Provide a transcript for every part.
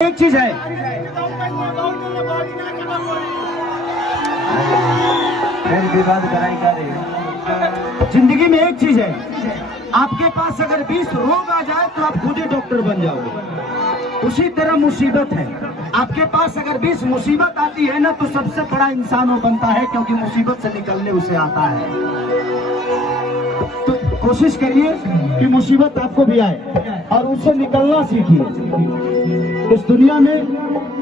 एक चीज है, विवाद कराई जा रही है। जिंदगी में एक चीज है, आपके पास अगर 20 रोग आ जाए तो आप खुद ही डॉक्टर बन जाओगे। उसी तरह मुसीबत है, आपके पास अगर 20 मुसीबत आती है ना तो सबसे बड़ा इंसान वो बनता है, क्योंकि मुसीबत से निकलने उसे आता है। तो कोशिश करिए कि मुसीबत आपको भी आए और उससे निकलना सीखिए। इस दुनिया में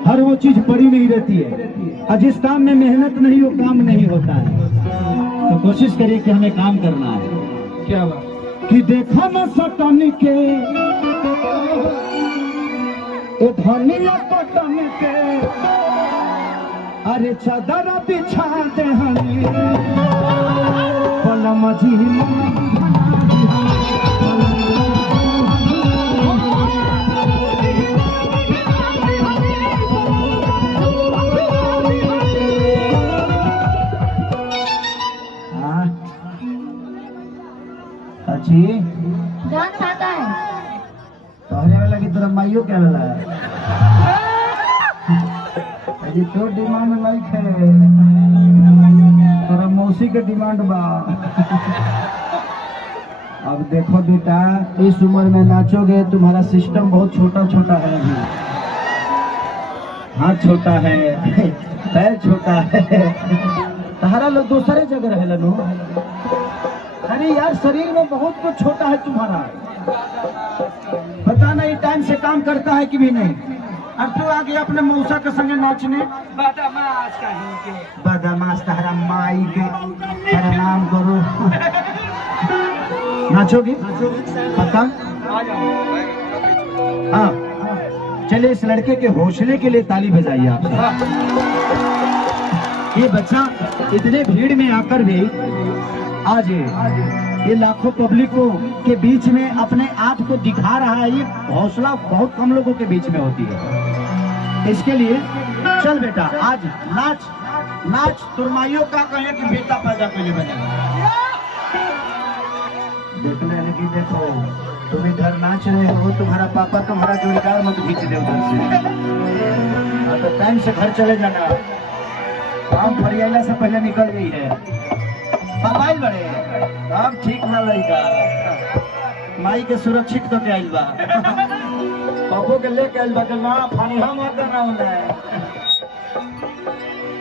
हर वो चीज पड़ी नहीं रहती है, और जिस काम में मेहनत नहीं वो काम नहीं होता है। तो कोशिश करिए कि हमें काम करना है। क्या बात कि देखा न सटन के ए धनिया पटन के, अरे चादर बिछा दे हनी पलम जी। अच्छी गान खाता है पहले वाला की तरफ माइयो क्या लगा अजी तो डिमांड नहीं है, तोरा मौसी के डिमांड बा। अब देखो बेटा, इस उम्र में नाचोगे, तुम्हारा सिस्टम बहुत छोटा छोटा है अभी। हाथ छोटा है, पैर छोटा है, तुम्हारा लोग दूसरे जगह रहे लो। अरे यार, शरीर में बहुत कुछ छोटा है तुम्हारा, पता नहीं टाइम से काम करता है कि भी नहीं। अब तो आ गया अपने मौसा के संगे नाचने। बदमाश तहरा माई के प्रणाम करो। नाचोगी पता? हाँ, चलिए इस लड़के के हौसले के लिए ताली बजाइए आप। ये बच्चा इतने भीड़ में आकर भी आज ये लाखों पब्लिकों के बीच में अपने आप को दिखा रहा है। ये हौसला बहुत कम लोगों के बीच में होती है। इसके लिए चल बेटा, आज नाच नाच, तुरमाइयों का कहे कि बेटा पैदा पहले बने। देखने लगी, देखो तुम इधर नाच रहे हो, तुम्हारा पापा तुम्हारा जोड़ीदार मत खींच दे उधर से। हाँ, तो टाइम से घर चले जाना, काम फरियाला से पहले निकल गई है। मोबाइल बड़े अब ठीक ना लगा, माई के सुरक्षित तो के आइल बा, पापो के लेके आइल बा, ना फानी हम करना होला है।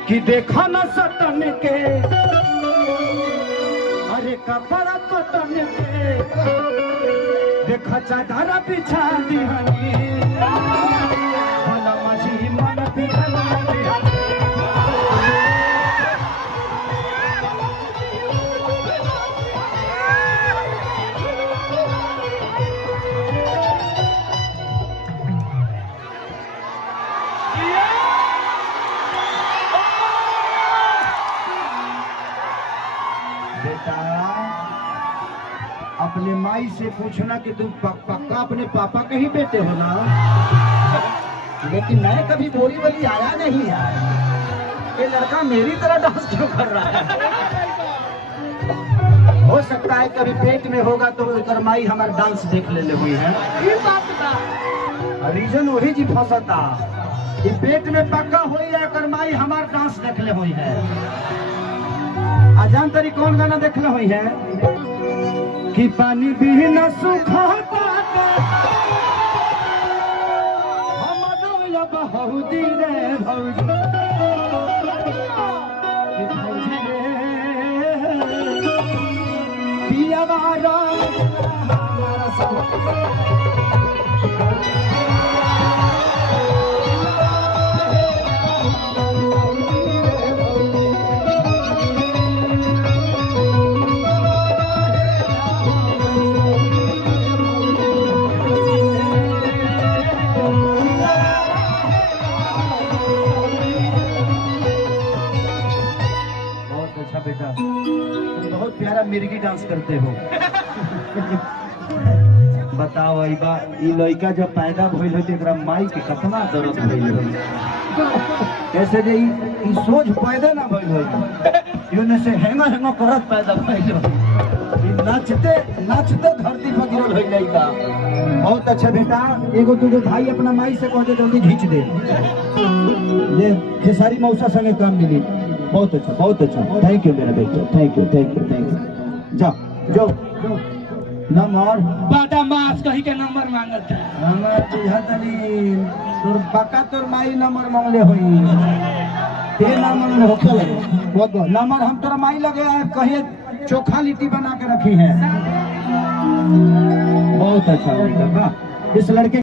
कि देखा न सटन के, अरे कपड़ा कटन के, देखा चादर बिछा दी हनी भला माझी मन पिघला दी। बेटा, अपने माई से पूछना कि तुम पक्का अपने पापा के ही बेटे हो ना। लेकिन मैं कभी बोली बोली आया नहीं यार, ये लड़का मेरी तरह डांस क्यों कर रहा है? हो सकता है कभी पेट में होगा तो उधर माई हमारा डांस देख लेने हुई है। रीजन वही जी फंसता कि पेट में पक्का हुई है, कर माई हमारा डांस देख ले हुई है। अजान तरी कौन गाना देखना हुई है कि पानी भी न सुखाता हमारा बहुदी रे भौजी, कि भौजी रे पिया बारा हमारा सब। बेटा, तुम बहुत प्यारा मिर्गी डांस करते हो। बताओ ये लड़का जब पैदा भइल हो तो माई के कितना दर्द भइल हो, कैसे जे ई सोच पैदा ना भइल हो, यूने से हेंगा हेंगा करत पैदा भइल हो। नाचते नाचते धरती पर गिरल है लड़का। बहुत अच्छा बेटा, एगो तुझे भाई अपना माई से कहते जल्दी खींच दे, ये खेसारी मौसा संगे काम मिली। बहुत अच्छा, बहुत अच्छा, थैंक यू मेरा बेटा, thank you thank you thank you. जाओ जाओ नंबर बाटा मास कही के नंबर मांगत है। हमार बुझातनी तोर पक्का तोर माई नंबर मांगले होई, ते ना मांगले होके लगे। बहुत बहुत नंबर हम तोरा माई लगे आए, कहे चोखा लिट्टी बना के रखी है। बहुत अच्छा लड़का, इस लड़के